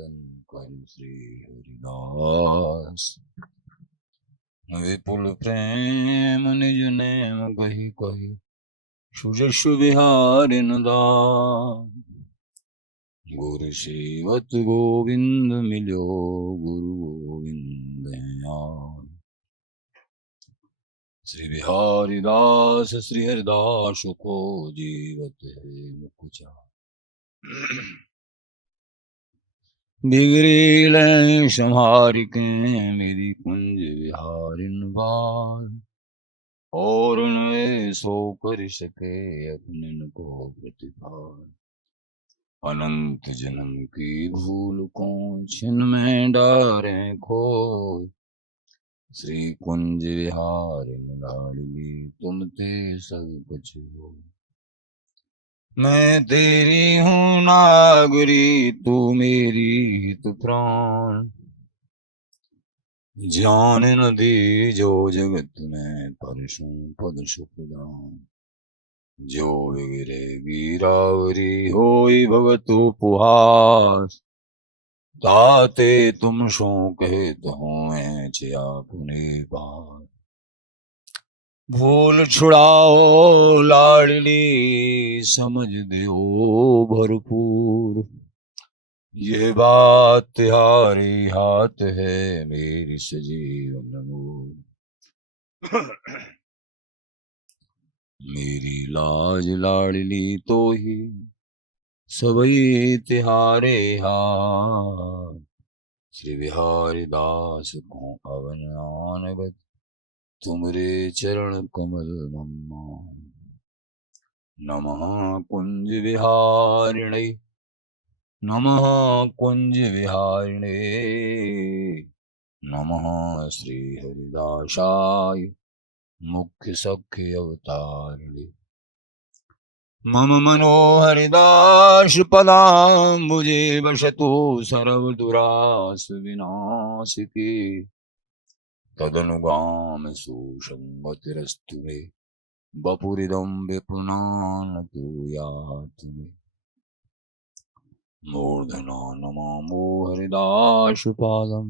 वंदन कर श्री हरिदास। विपुल प्रेम निज नेम कही कही सुजसु विहारिन दास। गुरु सेवत गोविंद मिलो गुरु गोविंद आए। श्री बिहारी दास श्री हरिदास को जीवत है मुकुचा। बिगड़ी लें संहार के मेरी कुंज विहारिन बाल। और उनमें सो कर सके अपने को प्रतिपाल। अनंत जन्म की भूल को छिन में डारे खो। श्री कुंज विहारिन लाडली तुम ते सब कुछ हो। मैं तेरी हूँ नागरी तू मेरी हित प्राण। जान न दी जो जगत में परशु पद सुखदान। जो विगिरे गिरावरी होई भगत उपहास। ताते तुम सो कहत हो चिया पुने पार। भूल छुड़ाओ लाडली समझ दो भरपूर। ये बात तुम्हारे हाथ है मेरी सजीवन मोर। मेरी लाज लाडली तो ही सबई तिहारे हाथ। श्री बिहारी दास को अवन आनगत तुमरे चरण कमल मम्मा। नमः कुंज विहारिणे नमः कुंज विहारिणे नमः श्री हरिदासाय मुख्य सख्य अवतारिणे। मम मनोहरिदास पदाम्बुजे वसतु सर्वदुरास विनाशिकी। तदनुगाम सुसंगतिरस्तु मे वपुरिदं विपुनानतु यातु मे। मूर्धना नमामो हरिदासपादं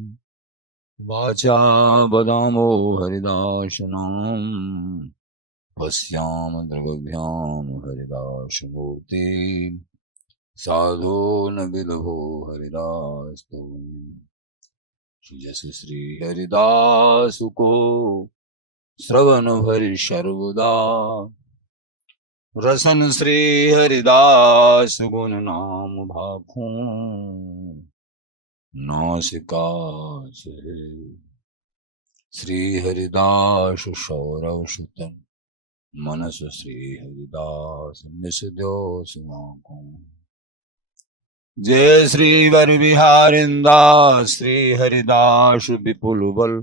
वाचा वदामो हरिदासनाम। पश्याम दृग्भ्याम हरिदासमूर्ति साधो न विलभो हरिदास। जस श्री हरिदास को श्रवण भरि सर्वदा। रसन श्री हरिदास गुण नाम भाखूं। नासिका से श्री हरिदास सौरव सुतन। मनस श्री हरिदास निषदो सुमाको। जय श्री वर बिहारिंदास श्री हरिदास विपुल बल।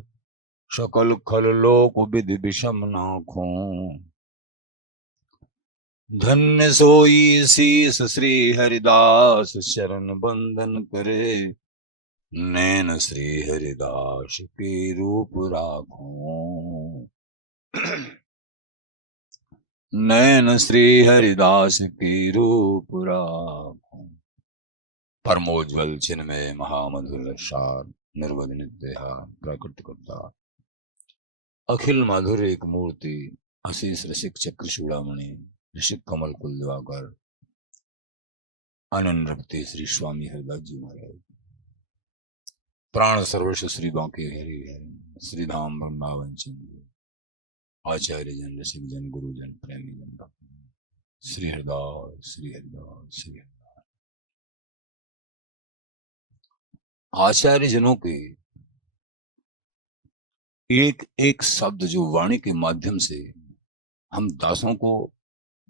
सकल खल लोक विधि विषम नाखों। धन्य सोई शीस श्री हरिदास शरण बंदन करे। नैन श्री हरिदास के रूप राखो। नैन श्री हरिदास के रूप राखो। परमोज्वल चिन्मय महामधुर सार निर्वध नित्य प्रकृत करता। अखिल माधुर्य एक मूर्ति आशीष रसिक चक्र चूड़ामणि ऋषिक कमल कुल दिवाकर। आनंद रखते श्री स्वामी हरिदास जी महाराज। प्राण सर्वस्व श्री बांके हरि हरि। श्री धाम वृंदावन चंद्र। आचार्य जन रसिक जन गुरुजन प्रेमी जन श्री हरिदास श्री हरिदास श्री हरिदास। आचार्य जनों के एक एक शब्द जो वाणी के माध्यम से हम दासों को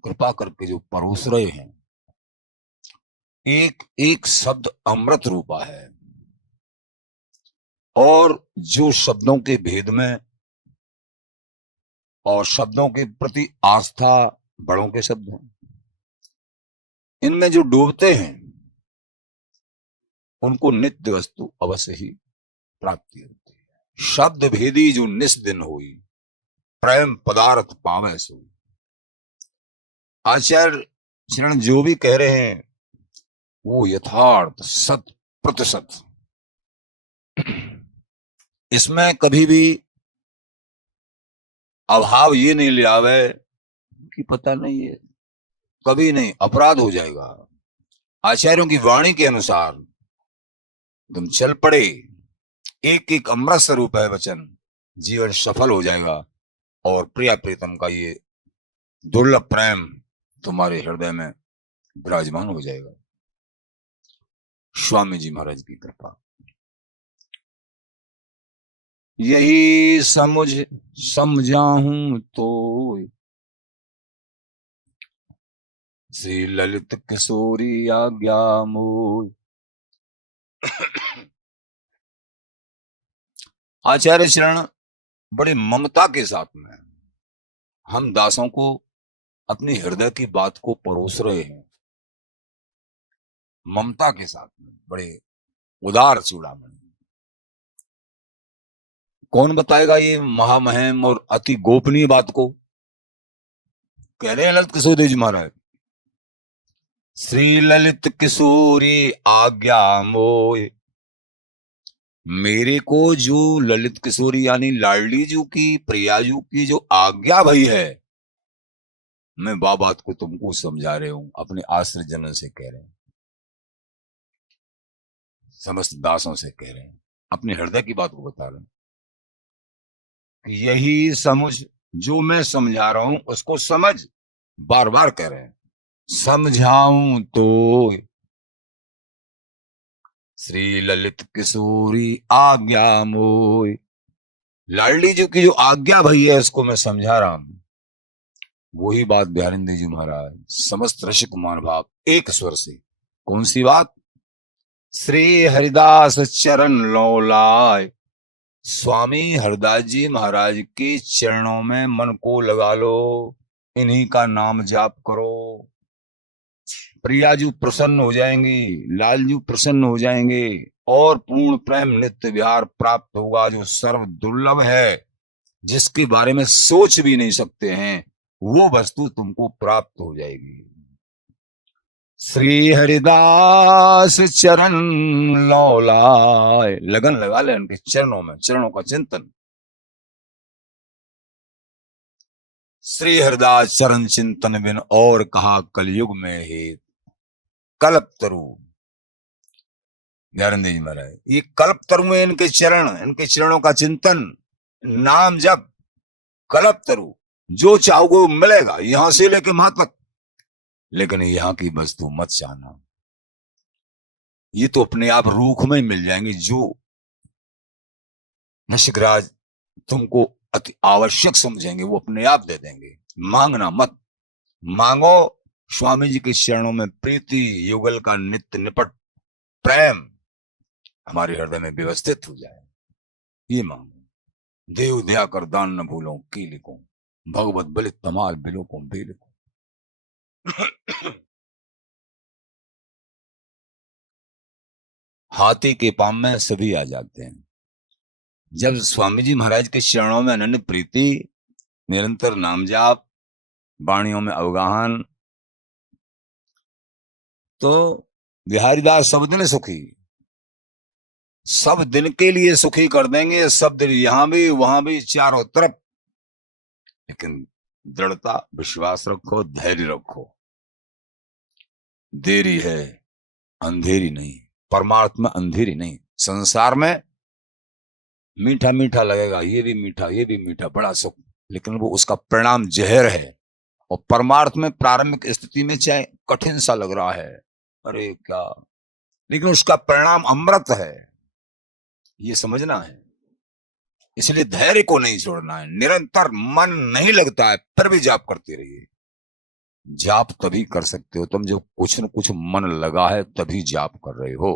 कृपा करके जो परोस रहे हैं। एक एक शब्द अमृत रूपा है। और जो शब्दों के भेद में और शब्दों के प्रति आस्था बड़ों के शब्द हैं। इनमें जो डूबते हैं उनको नित्य वस्तु अवश्य ही प्राप्ति होती है। शब्द भेदी जो निस दिन हुई प्रेम पदार्थ पावे सो। आचार्य शरण जो भी कह रहे हैं वो यथार्थ सत्य प्रतिशत। इसमें कभी भी अभाव ये नहीं ले आवे कि पता नहीं है, कभी नहीं, अपराध हो जाएगा। आचार्यों की वाणी के अनुसार तुम चल पड़े, एक एक अमृत स्वरूप है वचन, जीवन सफल हो जाएगा और प्रिया प्रीतम का ये दुर्लभ प्रेम तुम्हारे हृदय में विराजमान हो जाएगा। स्वामी जी महाराज की कृपा। यही समझाऊं तो श्री ललित किशोरी आज्ञा मोय। आचार्य चरण बड़ी ममता के साथ में हम दासों को अपने हृदय की बात को परोस रहे हैं, ममता के साथ में, बड़े उदार चूड़ामणि। कौन बताएगा ये महामहिम और अति गोपनीय बात को? कह रहे हैं ललित किशोरी जी महाराज, श्री ललित किशोरी आज्ञा मोय। मेरे को जो ललित किशोरी यानी लाडली जी की, प्रिया जी की जो आज्ञा भई है, मैं वह बात को तुमको समझा रहे हूं, अपने आश्रित जनों से कह रहे हैं, समस्त दासों से कह रहे हैं, अपने हृदय की बात को बता रहे हैं कि यही समझ, जो मैं समझा रहा हूं उसको समझ। बार बार कह रहे हैं, समझाऊं तो श्री ललित किशोरी आज्ञा मोय। लाडली जी की जो आज्ञा भई है उसको मैं समझा रहा हूं। वही बात बिहारिंदर जी महाराज समस्त रसिक महानुभाव एक स्वर से, कौन सी बात? श्री हरिदास चरण लौलाय। स्वामी हरिदास जी महाराज के चरणों में मन को लगा लो, इन्हीं का नाम जाप करो, प्रिया जी प्रसन्न हो जाएंगी, लाल जी प्रसन्न हो जाएंगे और पूर्ण प्रेम नित्य विहार प्राप्त होगा, जो सर्व दुर्लभ है, जिसके बारे में सोच भी नहीं सकते हैं, वो वस्तु तुमको प्राप्त हो जाएगी। श्री हरिदास चरण लौलाय। लगन लगा ले उनके चरणों में, चरणों का चिंतन। श्री हरिदास चरण चिंतन बिन और कहा कलयुग में हे कल्प तरु। ज्ञानंद जी महाराज, ये कल्प तरु में इनके चरण, इनके चरणों का चिंतन, नाम जप, कल्प तरु, जो चाहोगे मिलेगा यहां से लेके वहां तक, लेकिन यहाँ की वस्तु मत चाहना, ये तो अपने आप रूख में मिल जाएंगे। जो नशिकराज तुमको अति आवश्यक समझेंगे वो अपने आप दे देंगे, मांगना मत। मांगो स्वामी जी के चरणों में प्रीति युगल का नित्य निपट प्रेम हमारे हृदय में व्यवस्थित हो जाए, ये मांगो। देव दया कर दान न भूलो की लिखो, भगवत बलित तमाल बिलो को भी लिखो। हाथी के पांव में सभी आ जाते हैं। जब स्वामी जी महाराज के चरणों में अनन्य प्रीति, निरंतर नाम जाप, वाणियों में अवगाहन, तो बिहारीदास सब दिन सुखी, सब दिन के लिए सुखी कर देंगे, सब दिन यहां भी वहां भी चारों तरफ। लेकिन दृढ़ता, विश्वास रखो, धैर्य रखो। देरी है, अंधेरी नहीं, परमार्थ में अंधेरी नहीं। संसार में मीठा मीठा लगेगा, ये भी मीठा, ये भी मीठा, बड़ा सुख, लेकिन वो उसका परिणाम जहर है। और परमार्थ में प्रारंभिक स्थिति में चाहे कठिन सा लग रहा है, अरे क्या, लेकिन उसका परिणाम अमृत है, ये समझना है। इसलिए धैर्य को नहीं छोड़ना है। निरंतर मन नहीं लगता है फिर भी जाप करते रहिए। जाप तभी कर सकते हो तुम जो कुछ न कुछ मन लगा है, तभी जाप कर रहे हो।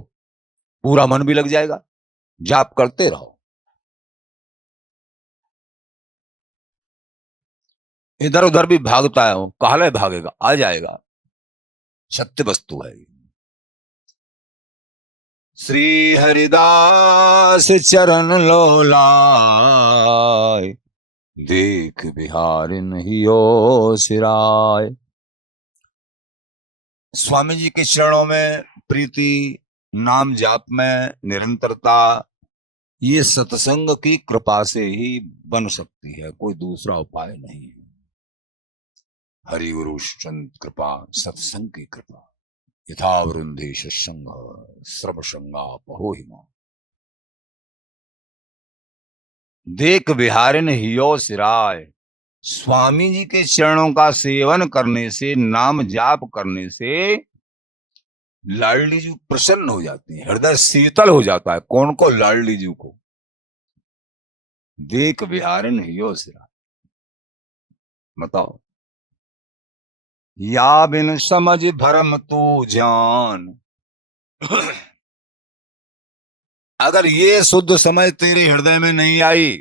पूरा मन भी लग जाएगा, जाप करते रहो। इधर उधर भी भागता है, काले भागेगा, आ जाएगा, सत्य वस्तु है। श्री हरिदास चरण लोलाय, देख बिहारिन हियो सिराय। स्वामी जी के चरणों में प्रीति, नाम जाप में निरंतरता ये सत्संग की कृपा से ही बन सकती है, कोई दूसरा उपाय नहीं है। हरि गुरु संत कृपा, सत्संग की कृपा। यथा वृंदे सत्संग सर्व संगा पहोहिमा। देख बिहारिन हियो सिराय। स्वामी जी के चरणों का सेवन करने से, नाम जाप करने से लाडली जी प्रसन्न हो जाती है, हृदय शीतल हो जाता है। कौन को? लाडली जी को। देख बिहारिन हियो सिराय। बताओ, या बिन समझ भरम तू जान। अगर ये शुद्ध समझ तेरे हृदय में नहीं आई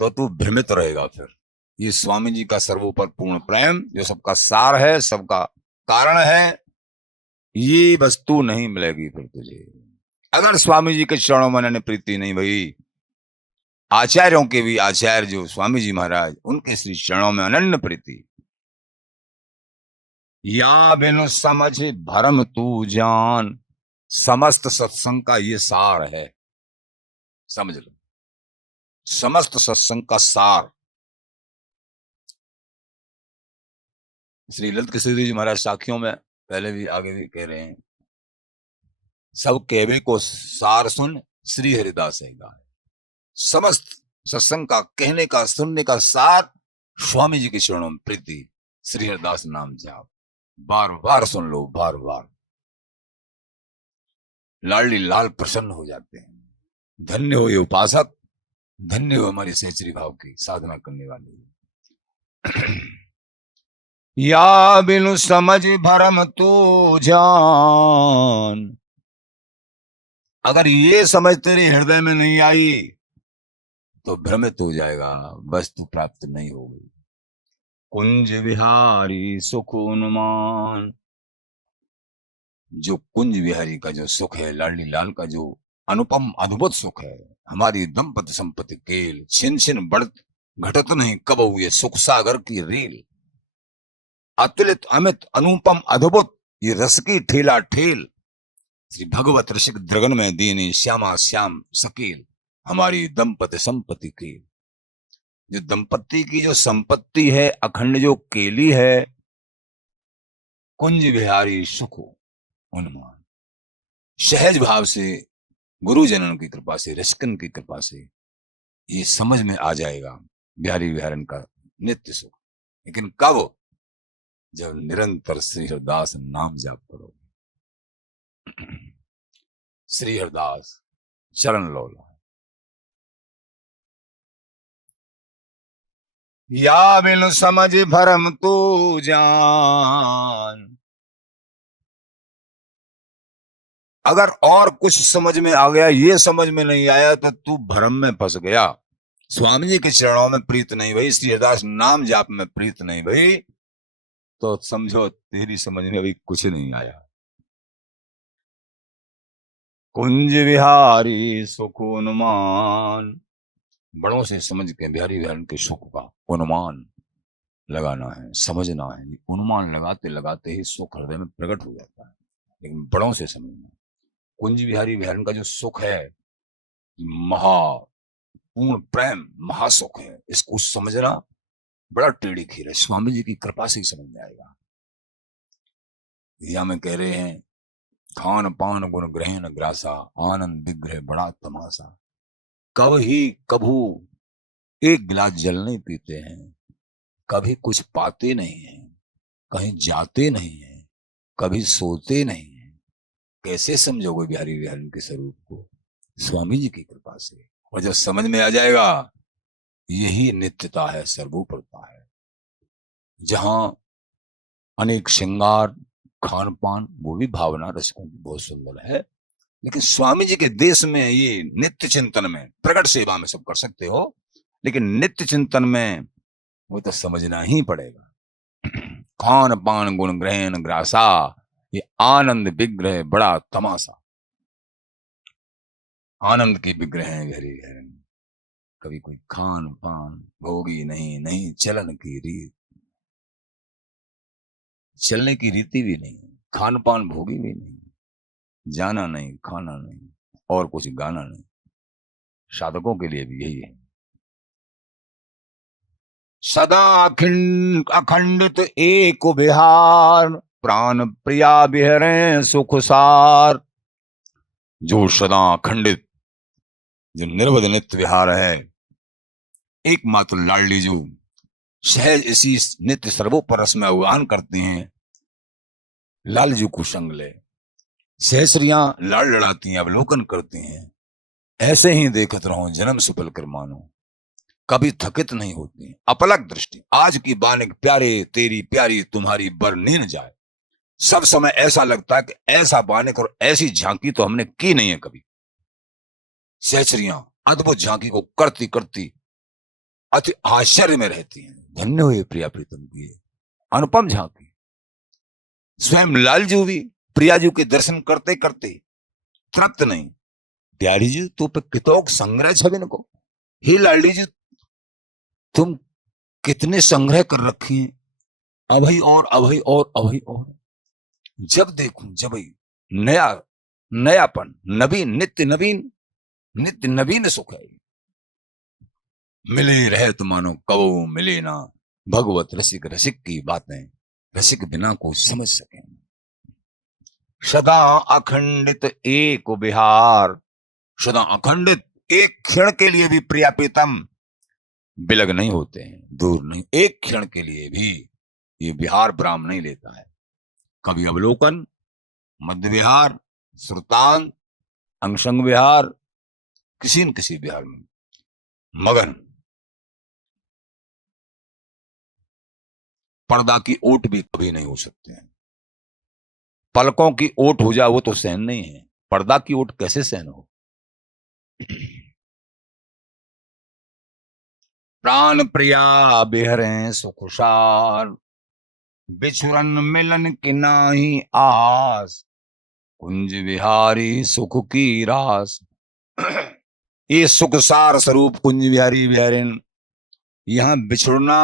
तो तू भ्रमित रहेगा। फिर ये स्वामी जी का सर्वोपर पूर्ण प्रेम, जो सबका सार है, सबका कारण है, ये वस्तु नहीं मिलेगी फिर तुझे। अगर स्वामी जी के चरणों में अनन्य प्रीति नहीं भई, आचार्यों के भी आचार्य जो स्वामी जी महाराज, उनके श्री चरणों में अनन्य प्रीति। या बिनु समझ भरम तू जान। समस्त सत्संग का ये सार है, समझ लो। समस्त सत्संग का सार। श्री ललित किशोर जी महाराज साखियों में पहले भी आगे भी कह रहे हैं, सब कहवे को सार सुन श्री हरिदास है गाय। समस्त सत्संग का कहने का, सुनने का सार स्वामी जी के चरणों में प्रीति, श्री हरिदास नाम जाप। बार बार सुन लो, बार बार। लाडली लाल प्रसन्न हो जाते हैं। धन्य हो ये उपासक, धन्य हो हमारी सहचरी भाव की साधना करने वाले। या बिनु समझ भरम तू जान। अगर ये समझ तेरे हृदय में नहीं आई तो भ्रमित हो जाएगा, वस्तु प्राप्त नहीं होगी। कुंज विहारी सुख उन्मान। जो कुंज विहारी का जो सुख है, लाडली लाल का जो अनुपम अद्भुत सुख है, हमारी दंपति संपत्ति केल छिन छिन बढ़त घटत नहीं कब हुए सुख सागर की रेल। अतुलित अमित अनुपम अद्भुत ये रस की ठेला ठेल। श्री भगवत ऋषिक द्रगन में दीनी श्यामा श्याम सकील। हमारी दंपति संपत्ति की, जो दंपत्ति की जो संपत्ति है, अखंड जो केली है, कुंज विहारी सुख उन्मान। सहज भाव से, गुरुजनों की कृपा से, रसिकन की कृपा से ये समझ में आ जाएगा बिहारी विहारन का नित्य सुख। लेकिन कब? जब निरंतर श्री हरिदास नाम जाप करोगे। श्री हरिदास चरण लोला। या बिनु समझ भरम तू जान। अगर और कुछ समझ में आ गया, ये समझ में नहीं आया तो तू भ्रम में फंस गया। स्वामी जी के चरणों में प्रीत नहीं भई, श्री हरिदास नाम जाप में प्रीत नहीं भई, तो समझो तेरी समझ में अभी कुछ नहीं आया। कुंज विहारी सुख उन्मान। बड़ों से समझ के बिहारी विहारन के सुख का अनुमान लगाना है, समझना है। अनुमान लगाते लगाते ही सुख हृदय में प्रकट हो जाता है, लेकिन बड़ों से समझना। कुंज विहारी विहारन का जो सुख है, महा पूर्ण प्रेम महासुख है, इसको समझना बड़ा टेढ़ी खीर है। स्वामी जी की कृपा से ही समझ में आएगा। या में कह रहे हैं, खान पान गुण ग्रहण ग्रासा, आनंद विग्रह बड़ा तमाशा। कब ही कभू एक गिलास जल नहीं पीते हैं, कभी कुछ पाते नहीं है, कहीं जाते नहीं है, कभी सोते नहीं है। कैसे समझोगे बिहारी विहारन के स्वरूप को? स्वामी जी की कृपा से। और जब समझ में आ जाएगा, यही नित्यता है, सर्वोपरता है। जहां अनेक श्रृंगार खान पान, वो भी भावना रसिकों की बहुत सुंदर है, लेकिन स्वामी जी के देश में ये नित्य चिंतन में, प्रकट सेवा में सब कर सकते हो, लेकिन नित्य चिंतन में वो तो समझना ही पड़ेगा। खान पान गुण ग्रहण ग्रासा, ये आनंद विग्रह बड़ा तमाशा। आनंद के विग्रह हैं हरि हरण। कभी कोई खान पान भोगी नहीं, नहीं चलन की रीत, चलने की रीति भी नहीं, खान पान भोगी भी नहीं, जाना नहीं, खाना नहीं, और कुछ गाना नहीं। साधकों के लिए भी यही है। सदा अखंडित एक विहार, प्राण प्रिया बिहरे सुख सार। जो सदा अखंडित, जो निर्वध नित्य विहार है, एकमात्र लाडली जो सहज इसी नित्य सर्वोपर रस में आह्वान करते हैं, लाल जी को संग ले। सहस्रियां लाड़ लड़ाती हैं, अवलोकन करती हैं, ऐसे ही देखत रहो जन्म सफल कर मानो, कभी थकित नहीं होती। अपलक दृष्टि, आज की बानिक प्यारे तेरी प्यारी तुम्हारी बरनी न जाए। सब समय ऐसा लगता है कि ऐसा बानिक और ऐसी झांकी तो हमने की नहीं है कभी। सहचरियां अद्भुत झांकी को करती करती अति आश्चर्य में रहती हैं। धन्य हुए प्रिया प्रीतम की अनुपम झांकी। स्वयं लालजू भी प्रियाजू के दर्शन करते करते तृप्त नहीं। प्यारी जी तो पे कितोक संग्रह छबिन को, हे लाडली जी तुम कितने संग्रह कर रखी हैं, अभई और अभई और अभई और। जब देखूं जब नया नयापन, नवीन, नित्य नवीन सुख है। मिले रहे तो मानो कबो मिले ना, भगवत रसिक रसिक की बातें रसिक बिना को समझ सके। सदा अखंडित एक विहार, सदा अखंडित, एक क्षण के लिए भी प्रिया प्रीतम बिलग नहीं होते हैं, दूर नहीं। एक क्षण के लिए भी ये विहार विराम नहीं लेता है। कभी अवलोकन, मध्य विहार, श्रुतांत, अंशंग विहार, किसी न किसी विहार में मगन। पर्दा की ओट भी कभी नहीं हो सकते हैं। पलकों की ओट हो जाए वो तो सहन नहीं है, पर्दा की ओट कैसे सहन हो। प्राण प्रिया बिहरे सुखसार, बिछुरन मिलन की नाही आस, कुंज विहारी सुख की रास। ये सुखसार स्वरूप कुंज विहारी बिहारिन, यहां बिछुड़ना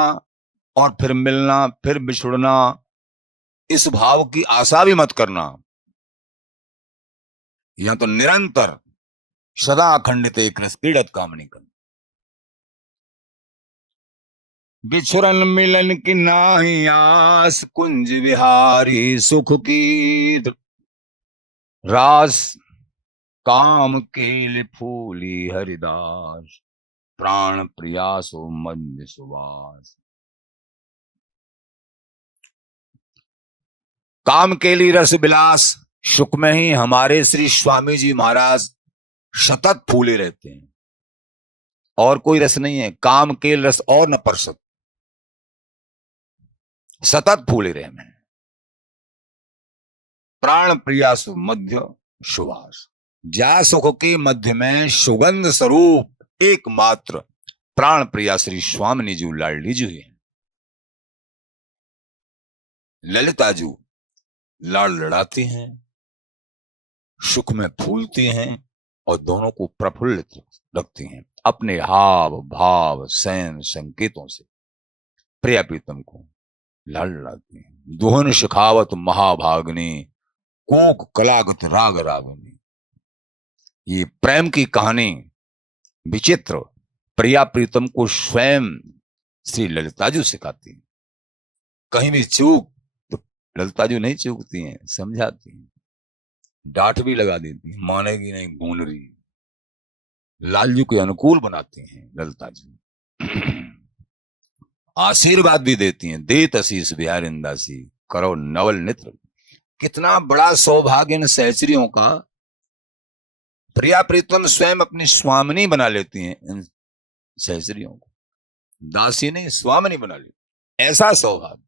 और फिर मिलना फिर बिछुड़ना, इस भाव की आशा भी मत करना। यहां तो निरंतर सदा अखंडित एक रस क्रीडत कामनी कर। बिछुरन मिलन की नाही आस, कुंज विहारी सुख की रास। काम केल फूली हरिदास, प्राण प्रियासो मध्य सुवास। काम केली रस विलास सुख में ही हमारे श्री स्वामी जी महाराज सतत फूले रहते हैं। और कोई रस नहीं है, काम केल रस और न परसत, सतत फूले रहे में। प्राण प्रियासु मध्य सुवास, जा सुख के मध्य में सुगंध स्वरूप एकमात्र प्राण प्रिया श्री स्वामिनी जी लाडली जी है। ललिता जी लाड़ लड़ाती हैं, सुख में फूलती हैं और दोनों को प्रफुल्लित रखती हैं अपने हाव भाव सैन संकेतों से। प्रिया प्रीतम को लाड़ लड़ाती हैं। दुहन शिखावत महाभागनी, कोक कलागत राग रागनी। ये प्रेम की कहानी विचित्र प्रिया प्रीतम को स्वयं श्री ललिताजू सिखाती हैं। कहीं भी चूक तो ललिताजू नहीं चूकती हैं, समझाती हैं, डांट भी लगा देती हैं, मानेगी नहीं भून रही। लालजू के अनुकूल बनाती हैं ललिताजू। आशीर्वाद भी देती हैं, देत असीस बिहारिंदासी, करो नवल नेत्र। कितना बड़ा सौभाग्य इन सहचरियों का। प्रिया प्रीतम स्वयं अपनी स्वामिनी बना लेती हैं इन सहचरियों को, दासी नहीं स्वामिनी बना लेती। ऐसा सौभाग्य,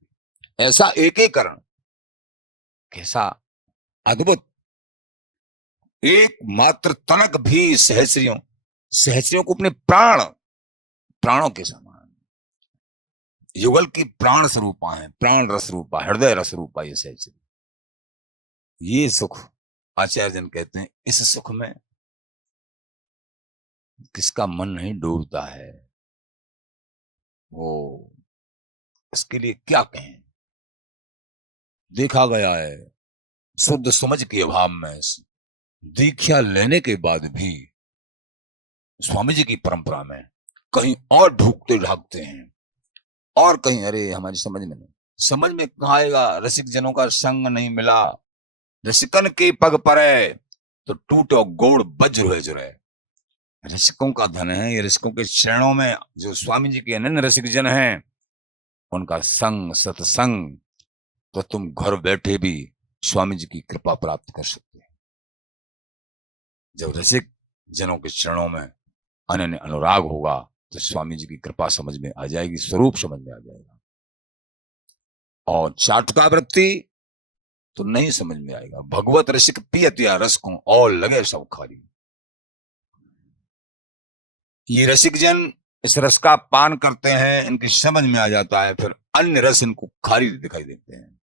ऐसा एकीकरण, कैसा अद्भुत। एकमात्र तनक भी सहचरियों को अपने प्राणों के समान युगल की प्राण स्वरूपा है, प्राण रस रूपा, हृदय रस रूपा ये सहचरी। ये सुख आचार्य जन कहते हैं, इस सुख में किसका मन नहीं डूबता है, वो इसके लिए क्या कहें। देखा गया है शुद्ध समझ के अभाव में दीक्षा लेने के बाद भी स्वामी जी की परंपरा में कहीं और ढूंढते ढाकते हैं, और कहीं अरे हमारी समझ में नहीं, समझ में कहाँ आएगा। रसिक जनों का संग नहीं मिला, रसिकन की पग परे तो टूटो गोड़ वज्र है जुरे। रसिकों का धन है ये, रसिकों के चरणों में जो स्वामी जी के अनन्य रसिक जन हैं, उनका संग सत्संग, तो तुम घर बैठे भी स्वामी जी की कृपा प्राप्त कर सकते हैं। जब रसिक जनों के चरणों में अनन्य अनुराग होगा तो स्वामी जी की कृपा समझ में आ जाएगी, स्वरूप समझ में आ जाएगा। और चाटका वृत्ति तो नहीं समझ में आएगा। भगवत रसिक पियत या रस को और लगे सब खाली। ये रसिक जन इस रस का पान करते हैं, इनकी समझ में आ जाता है, फिर अन्य रस इनको खाली दिखाई देते हैं।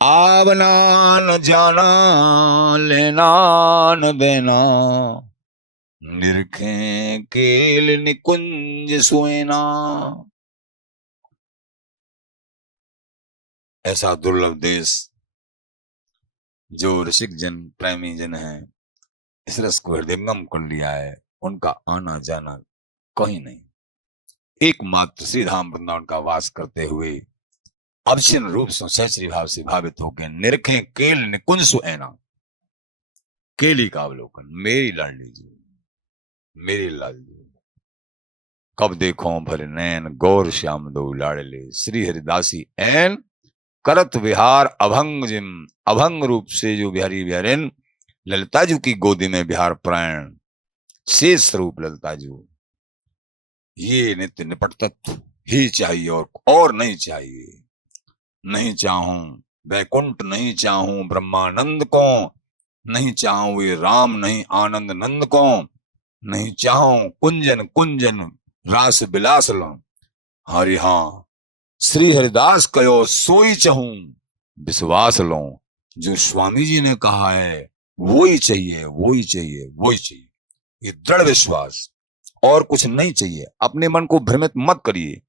आवना न जाना, लेना न देना, निरखें केल निकुंज सुएना। ऐसा दुर्लभ देश जो रसिक जन प्रेमी जन है, इस रस को हृदयंगम कर लिया है, उनका आना जाना कहीं नहीं। एकमात्र श्री धाम वृंदावन का वास करते हुए अवचिन रूप से सहचरी भाव से भावित होकर निरखें केल निकुंज सुएना। केली का अवलोकन, मेरी लाडली जी, मेरी लाडली, कब देखो भर नैन गौर श्याम दो लाडले, श्री हरिदासी एन करत विहार अभंग जिम। अभंग रूप से जो बिहारी बिहारिन ललिता जी की गोदी में बिहार प्राण शेष स्वरूप ललिता जी, ये नित्य निपट तत्व ही चाहिए और नहीं चाहिए। नहीं चाहूं वैकुंठ, नहीं चाहूं ब्रह्मानंद को, नहीं चाहूं ये राम नहीं आनंद नंद को, नहीं चाहूं कुंजन कुंजन रास बिलास लो। हरि हाँ श्री हरिदास कयो सोई चाहूं विश्वास लो। जो स्वामी जी ने कहा है वो ही चाहिए, वो ही चाहिए, वो ही चाहिए। ये दृढ़ विश्वास, और कुछ नहीं चाहिए। अपने मन को भ्रमित मत करिए।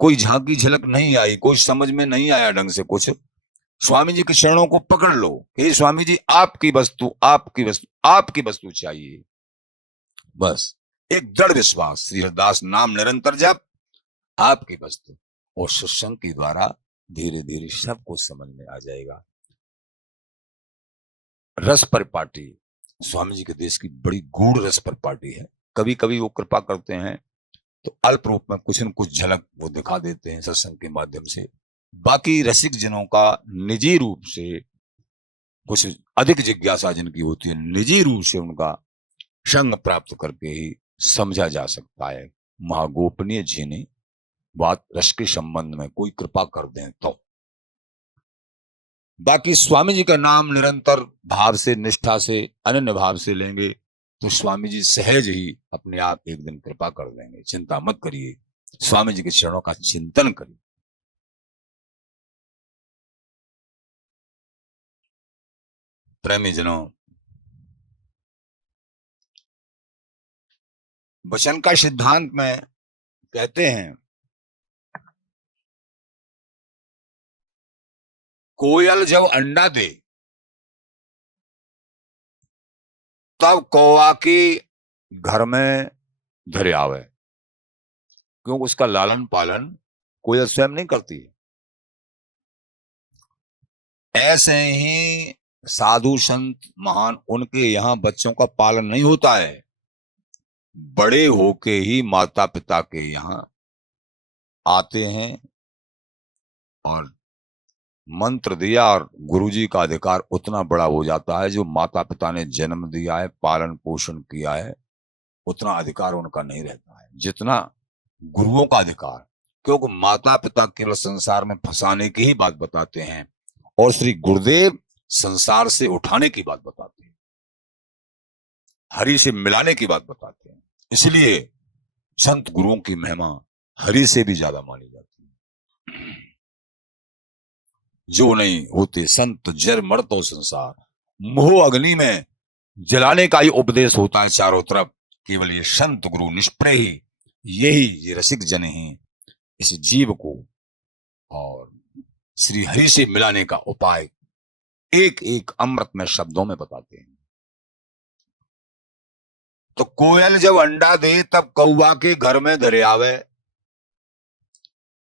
कोई झांकी झलक नहीं आई, कोई समझ में नहीं आया ढंग से कुछ, स्वामी जी के चरणों को पकड़ लो। हे स्वामी जी, आपकी वस्तु, आपकी वस्तु, आपकी वस्तु चाहिए। बस एक दृढ़ विश्वास, श्री हरिदास नाम निरंतर जप, आपकी वस्तु। और सत्संग के द्वारा धीरे धीरे सब कुछ समझ में आ जाएगा। रस परिपाटी स्वामी जी के देश की बड़ी गूढ़ रस परिपाटी है। कभी कभी वो कृपा करते हैं तो अल्प रूप में कुछ न कुछ झलक वो दिखा देते हैं सत्संग के माध्यम से। बाकी रसिक जनों का निजी रूप से कुछ अधिक जिज्ञासा जिनकी होती है, निजी रूप से उनका संग प्राप्त करके ही समझा जा सकता है। महागोपनीय जी ने बात रस के संबंध में कोई कृपा कर दें तो। बाकी स्वामी जी का नाम निरंतर भाव से, निष्ठा से, अनन्य भाव से लेंगे तो स्वामी जी सहज ही अपने आप एक दिन कृपा कर देंगे। चिंता मत करिए, स्वामी जी के चरणों का चिंतन करिए। प्रेमी जनों, वचन का सिद्धांत में कहते हैं, कोयल जब अंडा दे तब कौवा की घर में धरे आवे, क्योंकि उसका लालन पालन कोयल स्वयं नहीं करती है। ऐसे ही साधु संत महान, उनके यहाँ बच्चों का पालन नहीं होता है। बड़े होके ही माता पिता के यहाँ आते हैं और मंत्र दिया, और गुरुजी का अधिकार उतना बड़ा हो जाता है। जो माता पिता ने जन्म दिया है, पालन पोषण किया है, उतना अधिकार उनका नहीं रहता है जितना गुरुओं का अधिकार। क्योंकि माता पिता केवल संसार में फंसाने की ही बात बताते हैं और श्री गुरुदेव संसार से उठाने की बात बताते हैं, हरि से मिलाने की बात बताते हैं। इसलिए संत गुरुओं की महिमा हरि से भी ज्यादा मानी जाती है। जो नहीं होते संत जर मरतो संसार, मोह अग्नि में जलाने का ही उपदेश होता है चारों तरफ। केवल ये संत गुरु निष्प्रय ही, यही ये रसिक जन ही इस जीव को और श्री हरि से मिलाने का उपाय एक एक अमृत में शब्दों में बताते हैं। तो कोयल जब अंडा दे तब कौवा के घर में धरे आवे,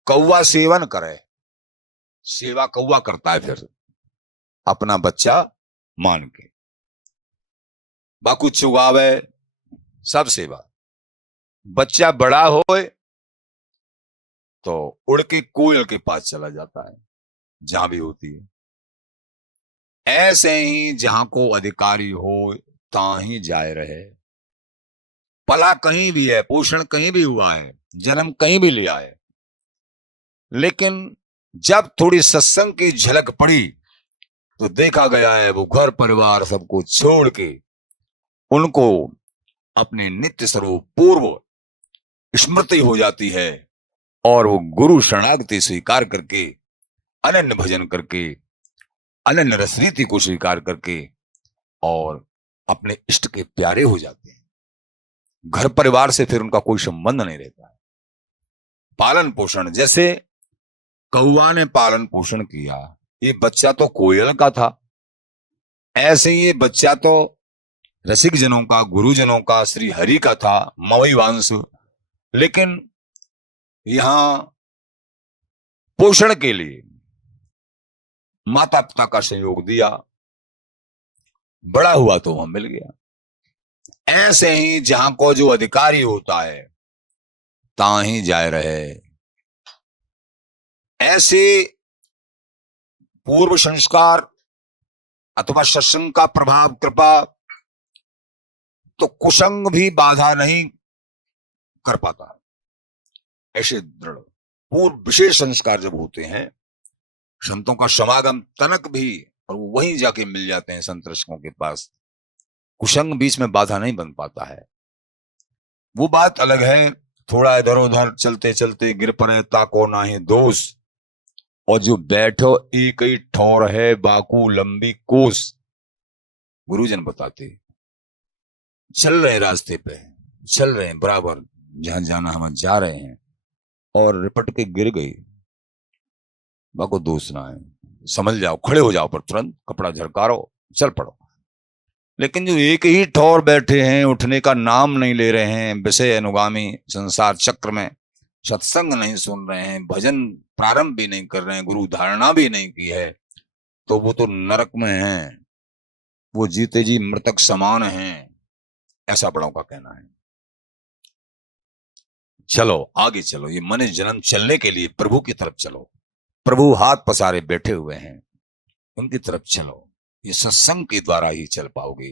कौवा सेवन करे, सेवा कौवा करता है फिर अपना बच्चा मान के, बाकू चुगावे, सब सेवा। बच्चा बड़ा होए तो उड़ के कोयल के पास चला जाता है जहां भी होती है। ऐसे ही जहां को अधिकारी हो ताही जाए रहे। पला कहीं भी है, पोषण कहीं भी हुआ है, जन्म कहीं भी लिया है, लेकिन जब थोड़ी सत्संग की झलक पड़ी तो देखा गया है वो घर परिवार सबको छोड़ के उनको अपने नित्य स्वरूप पूर्व स्मृति हो जाती है और वो गुरु शरणागति स्वीकार करके, अनन्य भजन करके, अनन्य रसरीति को स्वीकार करके और अपने इष्ट के प्यारे हो जाते हैं। घर परिवार से फिर उनका कोई संबंध नहीं रहता है। पालन पोषण, जैसे कौवा ने पालन पोषण किया, ये बच्चा तो कोयल का था, ऐसे ही ये बच्चा तो रसिक जनों का, गुरुजनों का, श्री हरि का था, मवई वंश। लेकिन यहां पोषण के लिए माता पिता का सहयोग दिया, बड़ा हुआ तो वहां मिल गया। ऐसे ही जहां को जो अधिकारी होता है ताही जाए रहे। ऐसे पूर्व संस्कार अथवा सत्संग का प्रभाव, कृपा, तो कुसंग भी बाधा नहीं कर पाता। ऐसे दृढ़ पूर्व विशेष संस्कार जब होते हैं, संतों का समागम तनक भी, और वो वहीं जाके मिल जाते हैं संत रसिकों के पास, कुसंग बीच में बाधा नहीं बन पाता है। वो बात अलग है, थोड़ा इधर उधर चलते चलते गिर पड़े ताको नाही दोष, और जो बैठो एक ही ठौर है बाकू लंबी कोस। गुरुजन बताते, चल रहे रास्ते पे, चल रहे हैं बराबर, जहां जाना हम जा रहे हैं, और रिपट के गिर गई, बाको दोष ना है, समझ जाओ, खड़े हो जाओ, पर तुरंत कपड़ा झरकारो, चल पड़ो। लेकिन जो एक ही ठौर बैठे हैं, उठने का नाम नहीं ले रहे हैं, विषय अनुगामी संसार चक्र में सत्संग नहीं सुन रहे हैं, भजन प्रारंभ भी नहीं कर रहे हैं, गुरु धारणा भी नहीं की है, तो वो तो नरक में हैं, वो जीते जी मृतक समान हैं, ऐसा बड़ों का कहना है। चलो आगे चलो, ये मन जन्म चलने के लिए प्रभु की तरफ चलो। प्रभु हाथ पसारे बैठे हुए हैं, उनकी तरफ चलो। ये सत्संग के द्वारा ही चल पाओगे।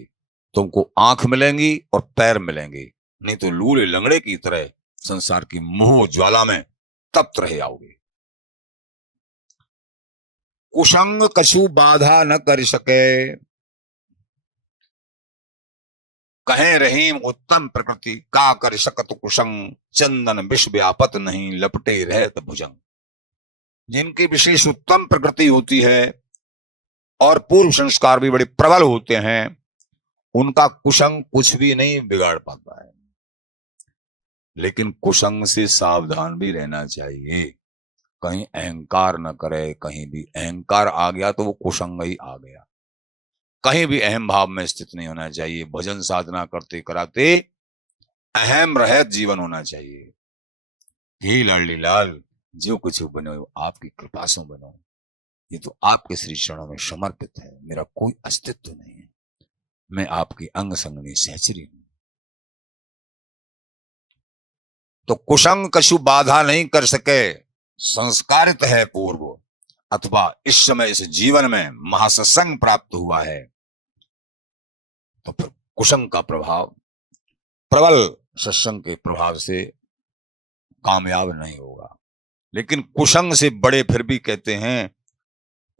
तुमको आंख मिलेंगी और पैर मिलेंगे, नहीं तो लूले लंगड़े की तरह संसार की मोह ज्वाला में तप्त रहे आओगे। कुसंग कछु बाधा न कर सके, कहे रहीम उत्तम प्रकृति का कर सकत कुसंग, चंदन विश्व व्यापत नहीं लपटे रहत भुजंग। जिनकी विशेष उत्तम प्रकृति होती है और पूर्व संस्कार भी बड़े प्रबल होते हैं, उनका कुसंग कुछ भी नहीं बिगाड़ पाता है। लेकिन कुसंग से सावधान भी रहना चाहिए, कहीं अहंकार न करे। कहीं भी अहंकार आ गया तो वो कुसंग ही आ गया। कहीं भी अहम भाव में स्थित नहीं होना चाहिए। भजन साधना करते कराते अहम रहित जीवन होना चाहिए। हे लाडली लाल, जो कुछ बनो आपकी कृपा से बनो, ये तो आपके श्री चरणों में समर्पित है, मेरा कोई अस्तित्व नहीं है, मैं आपकी अंग संगनी सहचरी हूं। तो कुसंग कछु बाधा नहीं कर सके, संस्कारित है पूर्व, अथवा इस समय इस जीवन में महासत्संग प्राप्त हुआ है, तो फिर कुसंग का प्रभाव, प्रबल सत्संग के प्रभाव से कामयाब नहीं होगा। लेकिन कुसंग से बड़े फिर भी कहते हैं,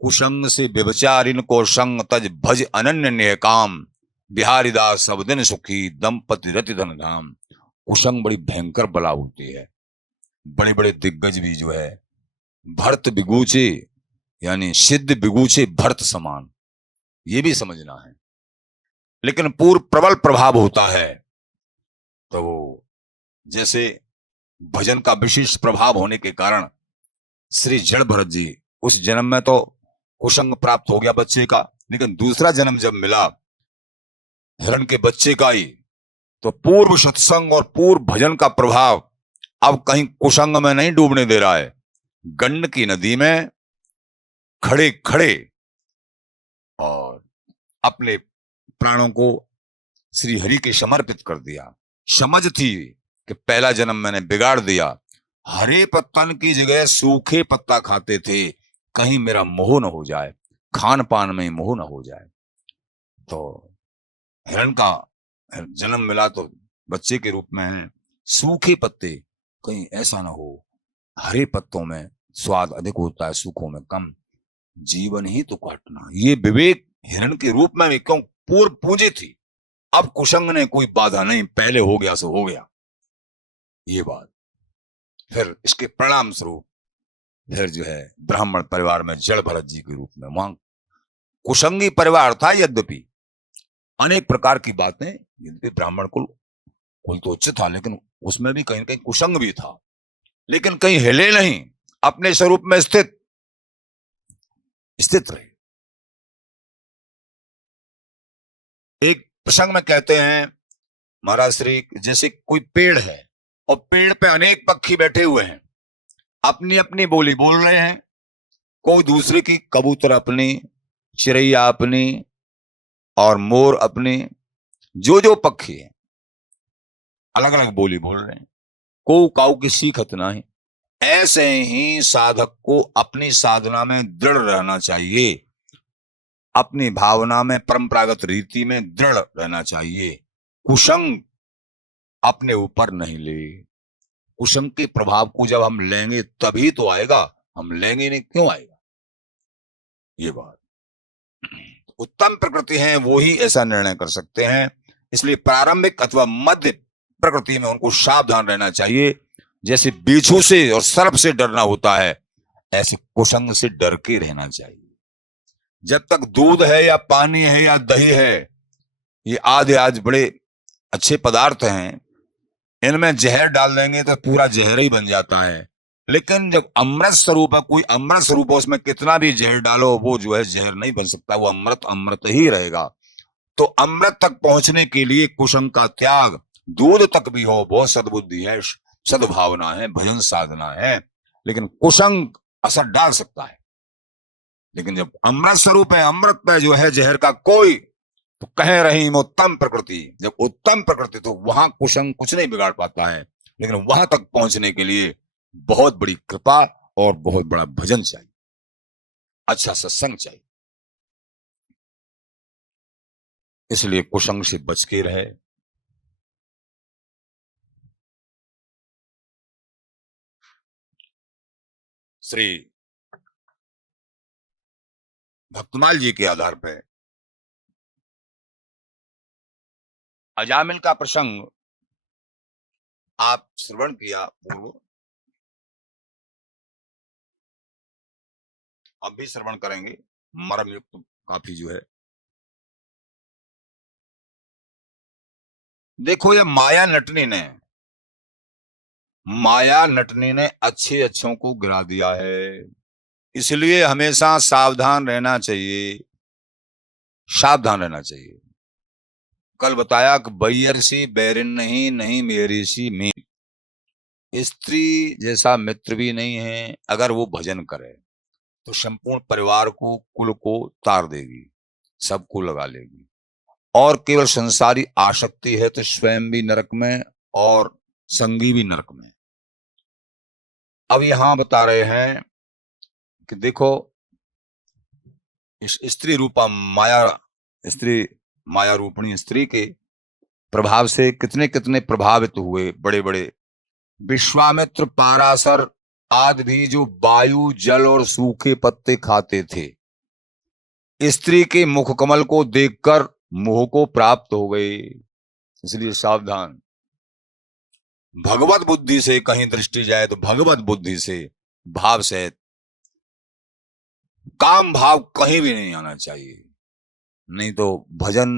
कुसंग से व्यभिचारिन को संग तज भज अनन्य नेह काम, बिहारी दास सब दिन सुखी दंपति रति धन धाम। कुसंग बड़ी भयंकर बला होती है। बड़े बड़े दिग्गज भी जो है भरत बिगूचे, यानी सिद्ध बिगूचे भरत समान, ये भी समझना है। लेकिन पूर्व प्रबल प्रभाव होता है, तो वो जैसे भजन का विशेष प्रभाव होने के कारण श्री जड़ भरत जी उस जन्म में तो कुसंग प्राप्त हो गया बच्चे का, लेकिन दूसरा जन्म जब मिला हिरण के बच्चे का ही, तो पूर्व सत्संग और पूर्व भजन का प्रभाव अब कहीं कुसंग में नहीं डूबने दे रहा है। गंडकी नदी में खड़े खड़े और अपने प्राणों को श्री हरि के समर्पित कर दिया। समझ थी कि पहला जन्म मैंने बिगाड़ दिया, हरे पत्तन की जगह सूखे पत्ता खाते थे, कहीं मेरा मोह न हो जाए, खान पान में मोह न हो जाए। तो हिरण का जन्म मिला तो बच्चे के रूप में है, सूखे पत्ते, कहीं ऐसा ना हो, हरे पत्तों में स्वाद अधिक होता है, सूखों में कम, जीवन ही तो काटना। ये विवेक हिरण के रूप में क्यों पूर्व पूंजी थी। अब कुसंग ने कोई बाधा नहीं, पहले हो गया सो हो गया, ये बात। फिर इसके परिणाम स्वरूप फिर जो है ब्राह्मण परिवार में जड़ भरत जी के रूप में, वहां कुसंगी परिवार था, यद्यपि अनेक प्रकार की बातें, यद्यपि ब्राह्मण कुल तो उच्च था, लेकिन उसमें भी कहीं ना कहीं कुसंग भी था, लेकिन कहीं हिले नहीं, अपने स्वरूप में स्थित रहे। एक प्रसंग में कहते हैं महाराज श्री, जैसे कोई पेड़ है और पेड़ पे अनेक पक्षी बैठे हुए हैं, अपनी अपनी बोली बोल रहे हैं, कोई दूसरे की, कबूतर अपनी, चिड़ैया अपनी और मोर अपनी, जो पक्षी है अलग अलग बोली बोल रहे हैं, को काऊ की सीखत नहीं। ऐसे ही साधक को अपनी साधना में दृढ़ रहना चाहिए, अपनी भावना में परंपरागत रीति में दृढ़ रहना चाहिए। कुसंग अपने ऊपर नहीं ले, कुसंग के प्रभाव को जब हम लेंगे तभी तो आएगा, हम लेंगे नहीं क्यों आएगा, ये बात। उत्तम प्रकृति है वो ही ऐसा निर्णय कर सकते हैं, इसलिए प्रारंभिक अथवा मध्य प्रकृति में उनको सावधान रहना चाहिए। जैसे बिच्छू से और सर्प से डरना होता है, ऐसे कुसंग से डर के रहना चाहिए। जब तक दूध है या पानी है या दही है, ये आज बड़े अच्छे पदार्थ हैं, इनमें जहर डाल देंगे तो पूरा जहर ही बन जाता है। लेकिन जब अमृत स्वरूप है, कोई अमृत स्वरूप है, उसमें कितना भी जहर डालो वो जो है जहर नहीं बन सकता, वो अमृत अमृत ही रहेगा। तो अमृत तक पहुंचने के लिए कुसंग का त्याग, दूध तक भी हो, बहुत सद्बुद्धि है, सद्भावना है, भजन साधना है, लेकिन कुसंग असर डाल सकता है। लेकिन जब अमृत स्वरूप है, अमृत में जो है जहर का कोई, तो कह रही उत्तम प्रकृति, जब उत्तम प्रकृति, तो वहां कुसंग कुछ नहीं बिगाड़ पाता है। लेकिन वहां तक पहुंचने के लिए बहुत बड़ी कृपा और बहुत बड़ा भजन चाहिए, अच्छा सत्संग चाहिए। इसलिए कुसंग से बच के रहे। श्री भक्तमाल जी के आधार पर अजामिल का प्रसंग आप श्रवण किया पूर्व, अब भी श्रवण करेंगे, मर्म युक्त काफी जो है। देखो ये माया नटनी ने अच्छे अच्छों को गिरा दिया है, इसलिए हमेशा सावधान रहना चाहिए, सावधान रहना चाहिए। कल बताया कि बैर सी बैरिन नहीं, नहीं मेरी सी मी, स्त्री जैसा मित्र भी नहीं है। अगर वो भजन करे तो संपूर्ण परिवार को, कुल को तार देगी, सबको लगा लेगी। और केवल संसारी आसक्ति है तो स्वयं भी नरक में और संगी भी नरक में। अब यहां बता रहे हैं कि देखो इस स्त्री रूपा माया, स्त्री माया रूपणी स्त्री के प्रभाव से कितने कितने प्रभावित हुए बड़े बड़े विश्वामित्र, पाराशर आदि भी, जो वायु जल और सूखे पत्ते खाते थे, स्त्री के मुख कमल को देखकर मोह को प्राप्त हो गए। इसलिए सावधान, भगवत बुद्धि से कहीं दृष्टि जाए तो भगवत बुद्धि से, भाव से, काम भाव कहीं भी नहीं आना चाहिए, नहीं तो भजन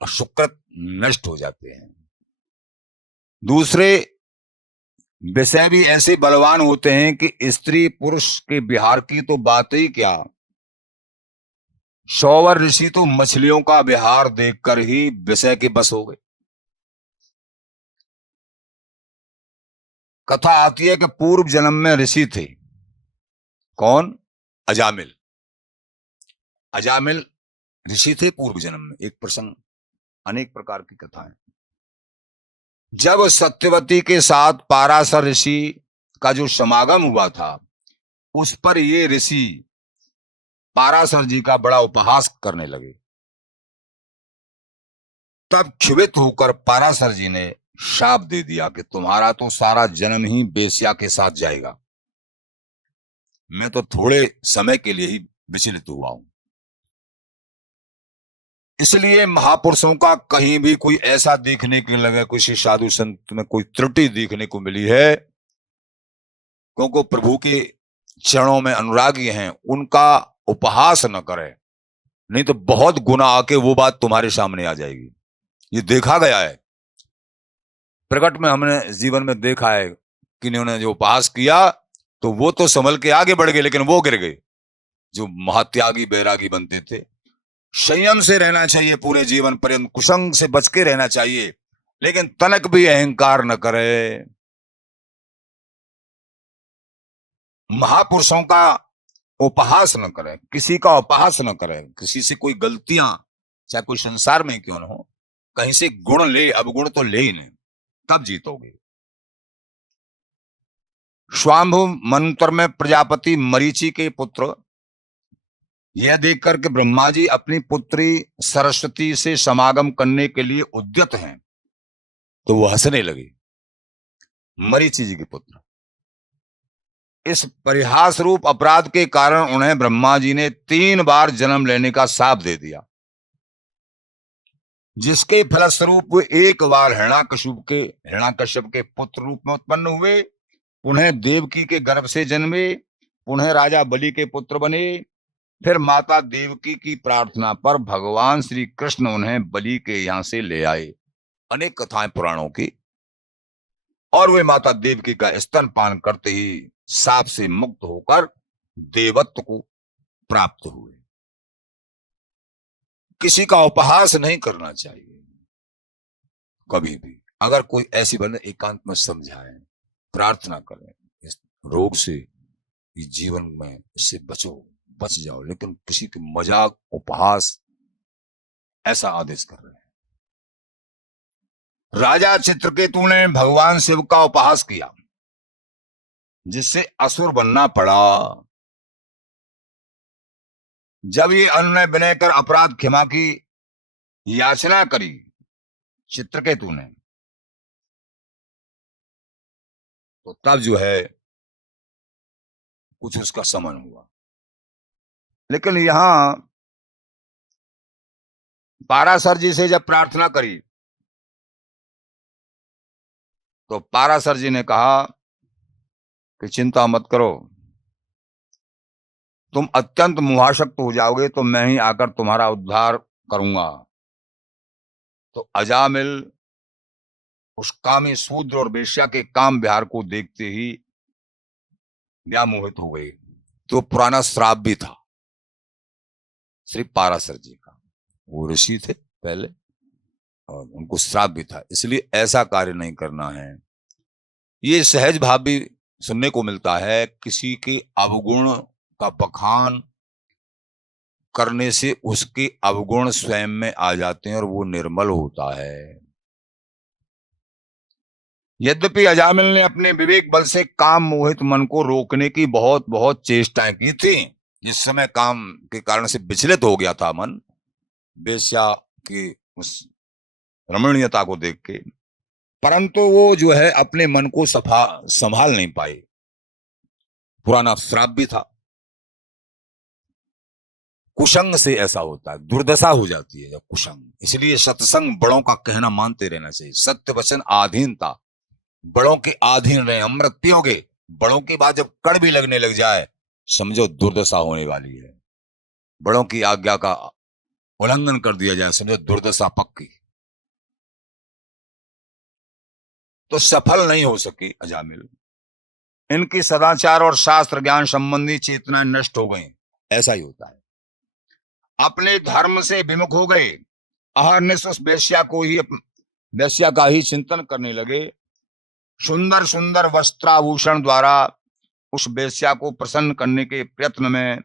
और सुकृत नष्ट हो जाते हैं। दूसरे विषय भी ऐसे बलवान होते हैं कि स्त्री पुरुष के विहार की तो बात ही क्या, शौवर ऋषि तो मछलियों का विहार देखकर ही विषय के बस हो गए। कथा आती है कि पूर्व जन्म में ऋषि थे। कौन? अजामिल। अजामिल ऋषि थे पूर्व जन्म में। एक प्रसंग, अनेक प्रकार की कथाएं। जब सत्यवती के साथ पाराशर ऋषि का जो समागम हुआ था, उस पर ये ऋषि पाराशर जी का बड़ा उपहास करने लगे। तब क्षुभित होकर पाराशर जी ने शाप दे दिया कि तुम्हारा तो सारा जन्म ही बेश्या के साथ जाएगा। मैं तो थोड़े समय के लिए ही विचलित हुआ हूं। इसलिए महापुरुषों का कहीं भी कोई ऐसा देखने के लगे, किसी साधु संत में कोई त्रुटि देखने को मिली है, क्योंकि प्रभु के चरणों में अनुरागी हैं, उनका उपहास न करें, नहीं तो बहुत गुना आके वो बात तुम्हारे सामने आ जाएगी। ये देखा गया है, प्रकट में हमने जीवन में देखा है कि इन्होंने जो उपहास किया तो वो तो संभल के आगे बढ़ गए, लेकिन वो गिर गए। जो महात्यागी बैरागी बनते थे। संयम से रहना चाहिए पूरे जीवन पर्यंत, कुसंग से बच के रहना चाहिए, लेकिन तनक भी अहंकार न करे। महापुरुषों का उपहास न करें, किसी का उपहास न करें, किसी से कोई गलतियां, चाहे कोई संसार में क्यों न हो, कहीं से गुण ले, अवगुण तो ले ही नहीं, तब जीतोगे। स्वाम्भु मंत्र में प्रजापति मरीचि के पुत्र यह देखकर के ब्रह्मा जी अपनी पुत्री सरस्वती से समागम करने के लिए उद्यत हैं, तो वो हंसने लगे। मरीचि जी के पुत्र इस परिहास रूप अपराध के कारण उन्हें ब्रह्मा जी ने 3 बार जन्म लेने का शाप दे दिया, जिसके फलस्वरूप वे एक बार हिरण्याकश्यप के पुत्र रूप में उत्पन्न हुए, पुनः देवकी के गर्भ से जन्मे, पुनः राजा बलि के पुत्र बने। फिर माता देवकी की प्रार्थना पर भगवान श्री कृष्ण उन्हें बलि के यहां से ले आए। अनेक कथाएं पुराणों की। और वे माता देवकी का स्तनपान करते ही साप से मुक्त होकर देवत्व को प्राप्त हुए। किसी का उपहास नहीं करना चाहिए कभी भी। अगर कोई ऐसी बंद एकांत में समझाए, प्रार्थना करें इस रोग से, इस जीवन में इससे बच जाओ, लेकिन किसी के मजाक उपहास ऐसा आदेश कर रहे हैं। राजा चित्रकेतु ने भगवान शिव का उपहास किया, जिससे असुर बनना पड़ा। जब ये अनुनय विनय कर अपराध क्षमा की याचना करी चित्रकेतु ने, तो तब जो है कुछ उसका समन हुआ। लेकिन यहां पाराशर जी से जब प्रार्थना करी, तो पाराशर जी ने कहा कि चिंता मत करो, तुम अत्यंत मोहाशक्त हो जाओगे तो मैं ही आकर तुम्हारा उद्धार करूंगा। तो अजामिल उस कामी शूद्र और वेश्या के काम विहार को देखते ही व्यामोहित हो गए। तो पुराना श्राप भी था श्री पाराशर जी का, वो ऋषि थे पहले और उनको श्राप भी था, इसलिए ऐसा कार्य नहीं करना है। ये सहज भाव भी सुनने को मिलता है, किसी के अवगुण का बखान करने से उसके अवगुण स्वयं में आ जाते हैं और वो निर्मल होता है। यद्यपि अजामिल ने अपने विवेक बल से काम मोहित मन को रोकने की बहुत बहुत चेष्टाएं की थी, जिस समय काम के कारण से विचलित हो गया था मन, वेश्या की उस रमणीयता को देख के, परंतु वो जो है अपने मन को संभाल नहीं पाए। पुराना श्राप भी था। कुसंग से ऐसा होता है, दुर्दशा हो जाती है जब कुसंग। इसलिए सत्संग, बड़ों का कहना मानते रहना चाहिए। सत्य वचन आधीनता, बड़ों के अधीन रहे। अमृत पियोगे, बड़ों की बात जब कड़वी लगने लग जाए, समझो दुर्दशा होने वाली है। बड़ों की आज्ञा का उल्लंघन कर दिया जाए, समझो दुर्दशा पक्की। तो सफल नहीं हो सकी अजामिल। इनकी सदाचार और शास्त्र ज्ञान संबंधी चेतना नष्ट हो गई। ऐसा ही होता है, अपने धर्म से विमुख हो गए, अहरनिश उस वेश्या का ही चिंतन करने लगे। सुंदर सुंदर वस्त्राभूषण द्वारा उस वेश्या को प्रसन्न करने के प्रयत्न में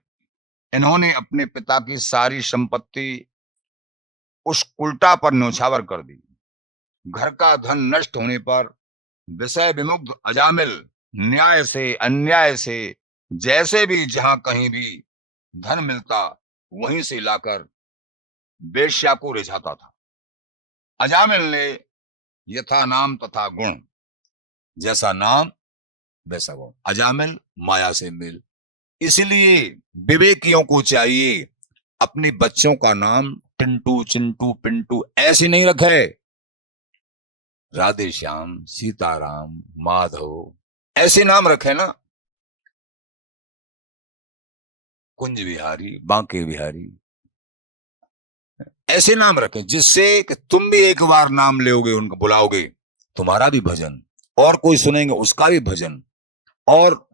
इन्होंने अपने पिता की सारी संपत्ति उस कुल्टा पर न्यौछावर कर दी। घर का धन नष्ट होने पर विषय विमुग्ध अजामिल न्याय से अन्याय से जैसे भी जहां कहीं भी धन मिलता वहीं से लाकर वेश्या को रिझाता था। अजामिल ने यथा नाम तथा गुण, जैसा नाम वैसा गुण। अजामिल माया से मिल, इसलिए विवेकियों को चाहिए अपने बच्चों का नाम टिंटू चिंटू पिंटू ऐसे नहीं रखे। राधे श्याम, सीताराम, माधव ऐसे नाम रखे ना, कुंज बिहारी, बांके बिहारी, ऐसे नाम रखें जिससे कि तुम भी एक बार नाम लोगे, उनको बुलाओगे, तुम्हारा भी भजन और कोई सुनेंगे उसका भी भजन। और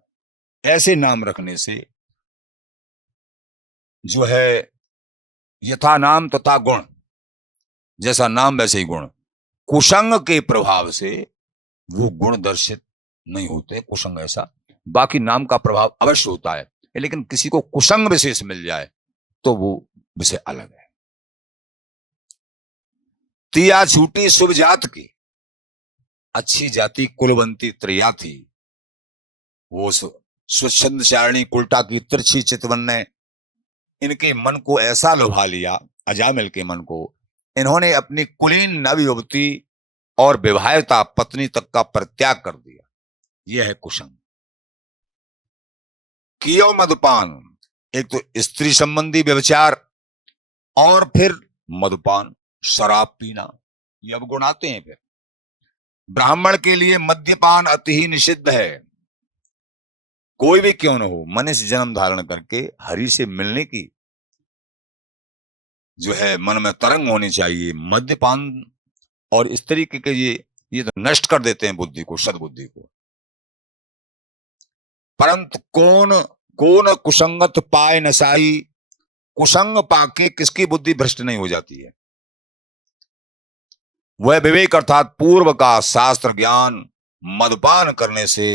ऐसे नाम रखने से जो है यथा नाम तथा गुण, जैसा नाम वैसे ही गुण। कुसंग के प्रभाव से वो गुण दर्शित नहीं होते, कुसंग ऐसा, बाकी नाम का प्रभाव अवश्य होता है, लेकिन किसी को कुसंग विशेष मिल जाए तो वो विषय अलग है। तिया छूटी शुभ जात की, अच्छी जाति कुलवंती त्रिया थी। वो स्वच्छंद चारणी कुल्टा की तिरछी चितवन ने इनके मन को ऐसा लुभा लिया, अजामिल के मन को, इन्होंने अपनी कुलीन नव युवती और विवाहिता पत्नी तक का परित्याग कर दिया। यह है कुसंग। कियो मदपान, एक तो स्त्री संबंधी व्यभिचार और फिर मदपान, शराब पीना, ये अब गुण आते हैं। फिर ब्राह्मण के लिए मद्यपान अति ही निषिद्ध है। कोई भी क्यों न हो, मनुष्य जन्म धारण करके हरि से मिलने की जो है मन में तरंग होनी चाहिए। मद्यपान और इस तरीके के ये तो नष्ट कर देते हैं बुद्धि को, सद्बुद्धि को। परंतु कौन कौन कुसंगत पाए नसाई, कुसंग पाके किसकी बुद्धि भ्रष्ट नहीं हो जाती है। वह विवेक अर्थात पूर्व का शास्त्र ज्ञान मदपान करने से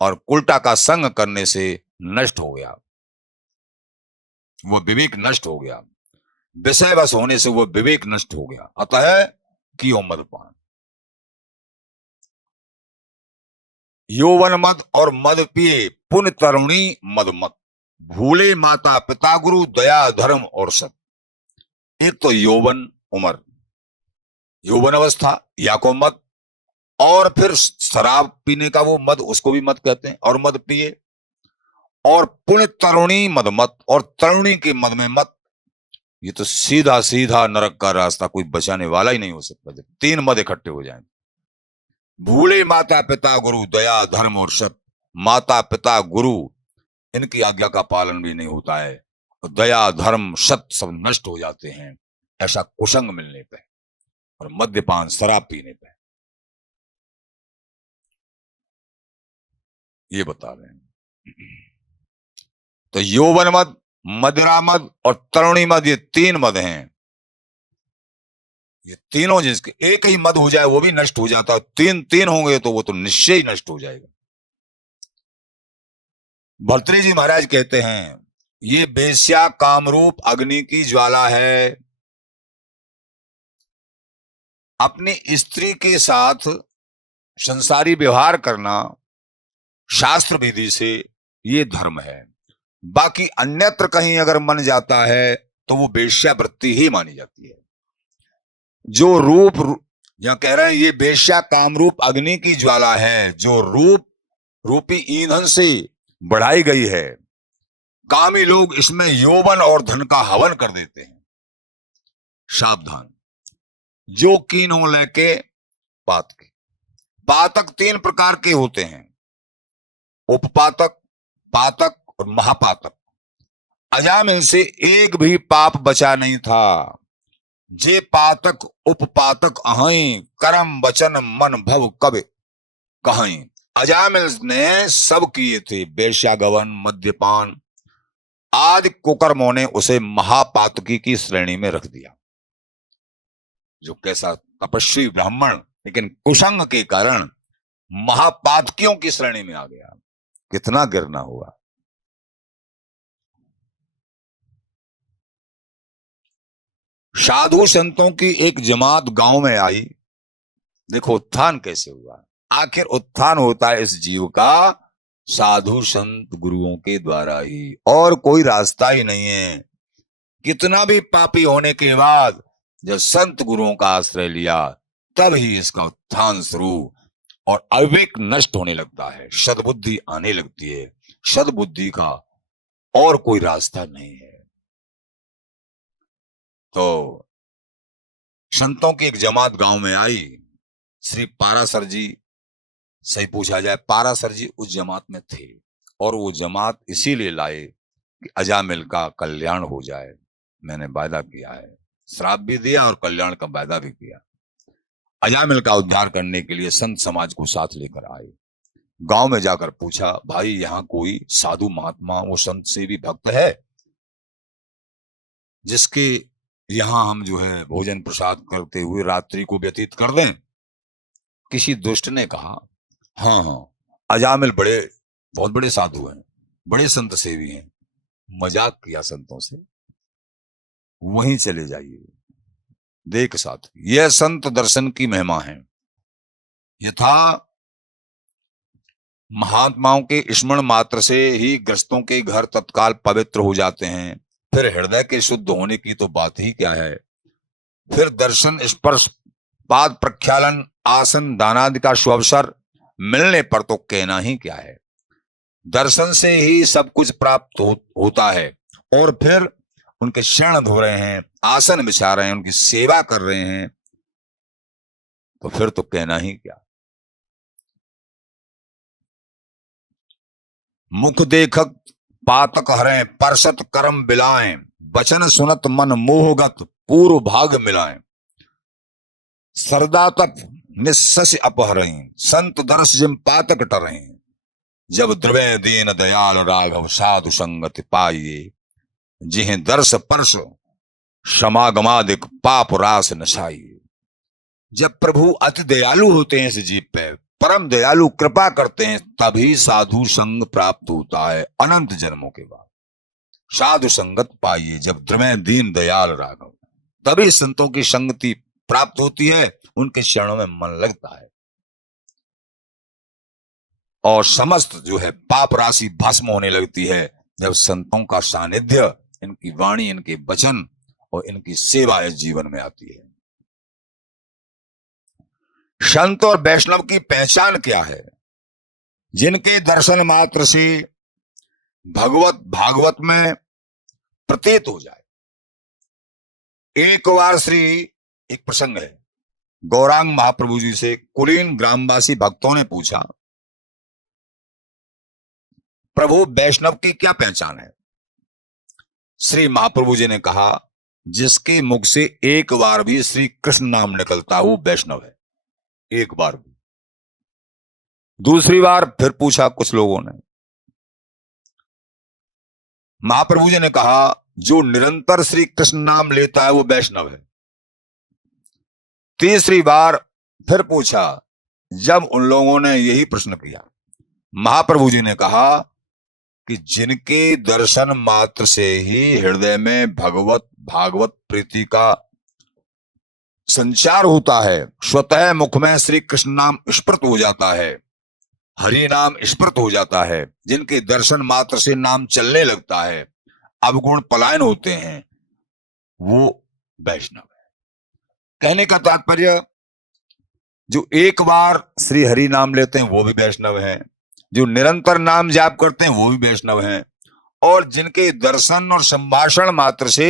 और कुल्टा का संग करने से नष्ट हो गया। वो विवेक नष्ट हो गया, विषय वश होने से वो विवेक नष्ट हो गया। अतः कियो मदपान। यौवन मद और मद पिए पुण्य तरुणी मद मत, भूले माता पिता गुरु दया धर्म और सत्य। एक तो यौवन उम्र, यौवन अवस्था या को मद, और फिर शराब पीने का वो मद, उसको भी मद कहते हैं, और मद पिए, और पुण्य तरुणी मद मत, और तरुणी के मद में मत। ये तो सीधा सीधा नरक का रास्ता, कोई बचाने वाला ही नहीं हो सकता जब तीन मद इकट्ठे हो जाएं। भूले माता पिता गुरु दया धर्म और सत्य, माता पिता गुरु इनकी आज्ञा का पालन भी नहीं होता है, और दया धर्म सत्य सब नष्ट हो जाते हैं ऐसा कुसंग मिलने पे और मद्यपान शराब पीने पे। ये बता रहे हैं। तो यौवन मद, मदिरा मद और तरुणी मद, ये तीन मद हैं। ये तीनों जिसके एक ही मद हो जाए वो भी नष्ट हो जाता है, तीन तीन होंगे तो वो तो निश्चय ही नष्ट हो जाएगा। भर्तृहरि जी महाराज कहते हैं, ये वेश्या कामरूप अग्नि की ज्वाला है। अपनी स्त्री के साथ संसारी व्यवहार करना शास्त्र विधि से ये धर्म है। बाकी अन्यत्र कहीं अगर मन जाता है तो वो वेश्यावृत्ति ही मानी जाती है। जो रूप यहां कह रहे हैं, ये वेश्या कामरूप अग्नि की ज्वाला है जो रूप रूपी ईंधन से बढ़ाई गई है। कामी लोग इसमें यौवन और धन का हवन कर देते हैं। सावधान, जो कीन हो लेके पातक। पातक तीन प्रकार के होते हैं, उपपातक, पातक और महापातक। अजामिल से एक भी पाप बचा नहीं था। जे पातक उपपातक अहै, कर्म वचन मन भव कब कहीं अजामिल ने सब किए थे, वेश्यागमन, मद्यपान आदि कुकर्मों ने उसे महापातकी की श्रेणी में रख दिया। जो कैसा तपस्वी ब्राह्मण लेकिन कुसंग के कारण महापातकियों की श्रेणी में आ गया, कितना गिरना हुआ। साधु संतों की एक जमात गांव में आई। देखो उत्थान कैसे हुआ। आखिर उत्थान होता है इस जीव का साधु संत गुरुओं के द्वारा ही, और कोई रास्ता ही नहीं है। कितना भी पापी होने के बाद जब संत गुरुओं का आश्रय लिया तब ही इसका उत्थान शुरू, और अविवेक नष्ट होने लगता है, सद्बुद्धि आने लगती है। सद्बुद्धि का और कोई रास्ता नहीं है। तो संतों की एक जमात गांव में आई। श्री पारासर जी, सही पूछा जाए पारासर जी उस जमात में थे, और वो जमात इसीलिए लाए कि अजामिल का कल्याण हो जाए। मैंने वायदा किया है, श्राप भी दिया और कल्याण का वायदा भी किया। अजामिल का उद्धार करने के लिए संत समाज को साथ लेकर आए। गांव में जाकर पूछा, भाई यहाँ कोई साधु महात्मा वो संत सेवी भक्त है जिसके यहां हम जो है भोजन प्रसाद करते हुए रात्रि को व्यतीत कर दें? किसी दुष्ट ने कहा, हाँ हाँ, अजामिल बहुत बड़े साधु हैं, बड़े संत सेवी हैं। मजाक किया संतों से, वहीं चले जाइए। देख साथ, यह संत दर्शन की महिमा है। यथा महात्माओं के स्मरण मात्र से ही ग्रस्तों के घर तत्काल पवित्र हो जाते हैं, फिर हृदय के शुद्ध होने की तो बात ही क्या है। फिर दर्शन, स्पर्श, पाद प्रक्षालन, आसन दानादि का शुभअवसर मिलने पर तो कहना ही क्या है। दर्शन से ही सब कुछ प्राप्त होता है, और फिर उनके शरण धो रहे हैं, आसन बिछा रहे हैं, उनकी सेवा कर रहे हैं, तो फिर तो कहना ही क्या। मुख देखक पातक हरें, परसत कर्म बिलाएं, वचन सुनत मन मोहगत, पूर्व भाग मिलाएं। सरदा तक निस्सस अपहरें, संत दर्श जिम पातक टरें। जब द्रवे दीन दयाल राघव, साधु संगति पाइये, जिन्हें दर्श परस समागमादिक पाप रास नशाइए। जब प्रभु अति दयालु होते हैं इस जीव पे, परम दयालु कृपा करते हैं, तभी साधु संग प्राप्त होता है अनंत जन्मों के बाद। साधु संगत पाइए जब द्रवे दीन दयाल राघव, तभी संतों की संगति प्राप्त होती है, उनके चरणों में मन लगता है, और समस्त जो है पाप राशि भस्म होने लगती है जब संतों का सानिध्य, इनकी वाणी, इनके वचन और इनकी सेवा इस जीवन में आती है। संत और वैष्णव की पहचान क्या है? जिनके दर्शन मात्र से भगवत भागवत में प्रतीत हो जाए। एक बार एक प्रसंग है, गौरांग महाप्रभु जी से कुलीन ग्रामवासी भक्तों ने पूछा, प्रभु वैष्णव की क्या पहचान है? श्री महाप्रभु जी ने कहा, जिसके मुख से एक बार भी श्री कृष्ण नाम निकलता वो वैष्णव है, एक बार भी। दूसरी बार फिर पूछा कुछ लोगों ने, महाप्रभु जी ने कहा, जो निरंतर श्री कृष्ण नाम लेता है वो वैष्णव है। तीसरी बार फिर पूछा, जब उन लोगों ने यही प्रश्न किया, महाप्रभु जी ने कहा कि जिनके दर्शन मात्र से ही हृदय में भागवत प्रीति का संचार होता है, स्वतः मुख में श्री कृष्ण नाम स्फुरित हो जाता है, हरि नाम स्फुरित हो जाता है, जिनके दर्शन मात्र से नाम चलने लगता है, अवगुण पलायन होते हैं, वो वैष्णव है। कहने का तात्पर्य, जो एक बार श्री हरि नाम लेते हैं वो भी वैष्णव है, जो निरंतर नाम जाप करते हैं वो भी वैष्णव हैं, और जिनके दर्शन और संभाषण मात्र से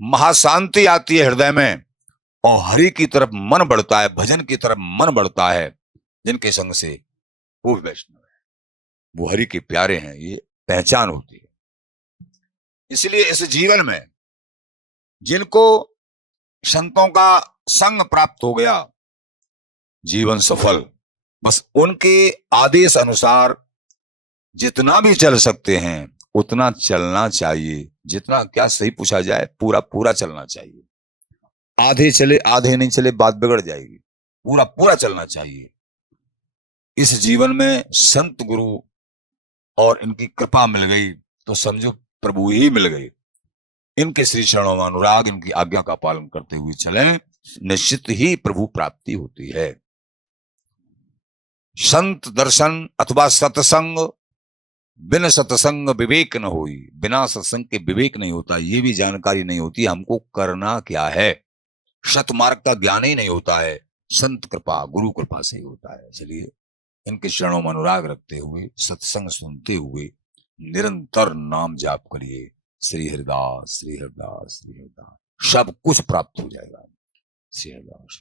महाशांति आती है हृदय में और हरि की तरफ मन बढ़ता है, भजन की तरफ मन बढ़ता है, जिनके संग से वो भी वैष्णव है, वो हरि के प्यारे हैं, ये पहचान होती है। इसलिए इस जीवन में जिनको संतों का संग प्राप्त हो गया, जीवन सफल। बस उनके आदेश अनुसार जितना भी चल सकते हैं उतना चलना चाहिए। जितना क्या सही पूछा जाए, पूरा पूरा चलना चाहिए। आधे चले आधे नहीं चले बात बिगड़ जाएगी, पूरा पूरा चलना चाहिए। इस जीवन में संत गुरु और इनकी कृपा मिल गई तो समझो प्रभु ही मिल गए। इनके श्री चरणों में अनुराग, इनकी आज्ञा का पालन करते हुए चलें, निश्चित ही प्रभु प्राप्ति होती है। संत दर्शन अथवा सत्संग, बिन सत्संग विवेक न होई। बिना सत्संग के विवेक नहीं होता, ये भी जानकारी नहीं होती हमको करना क्या है। सतमार्ग का ज्ञान ही नहीं होता है, संत कृपा गुरु कृपा से ही होता है। चलिए इनके चरणों में अनुराग रखते हुए, सत्संग सुनते हुए निरंतर नाम जाप करिए। श्री हरिदास, श्री हरिदास, श्री हरिदास, सब कुछ प्राप्त हो जाएगा। श्री हरिदास।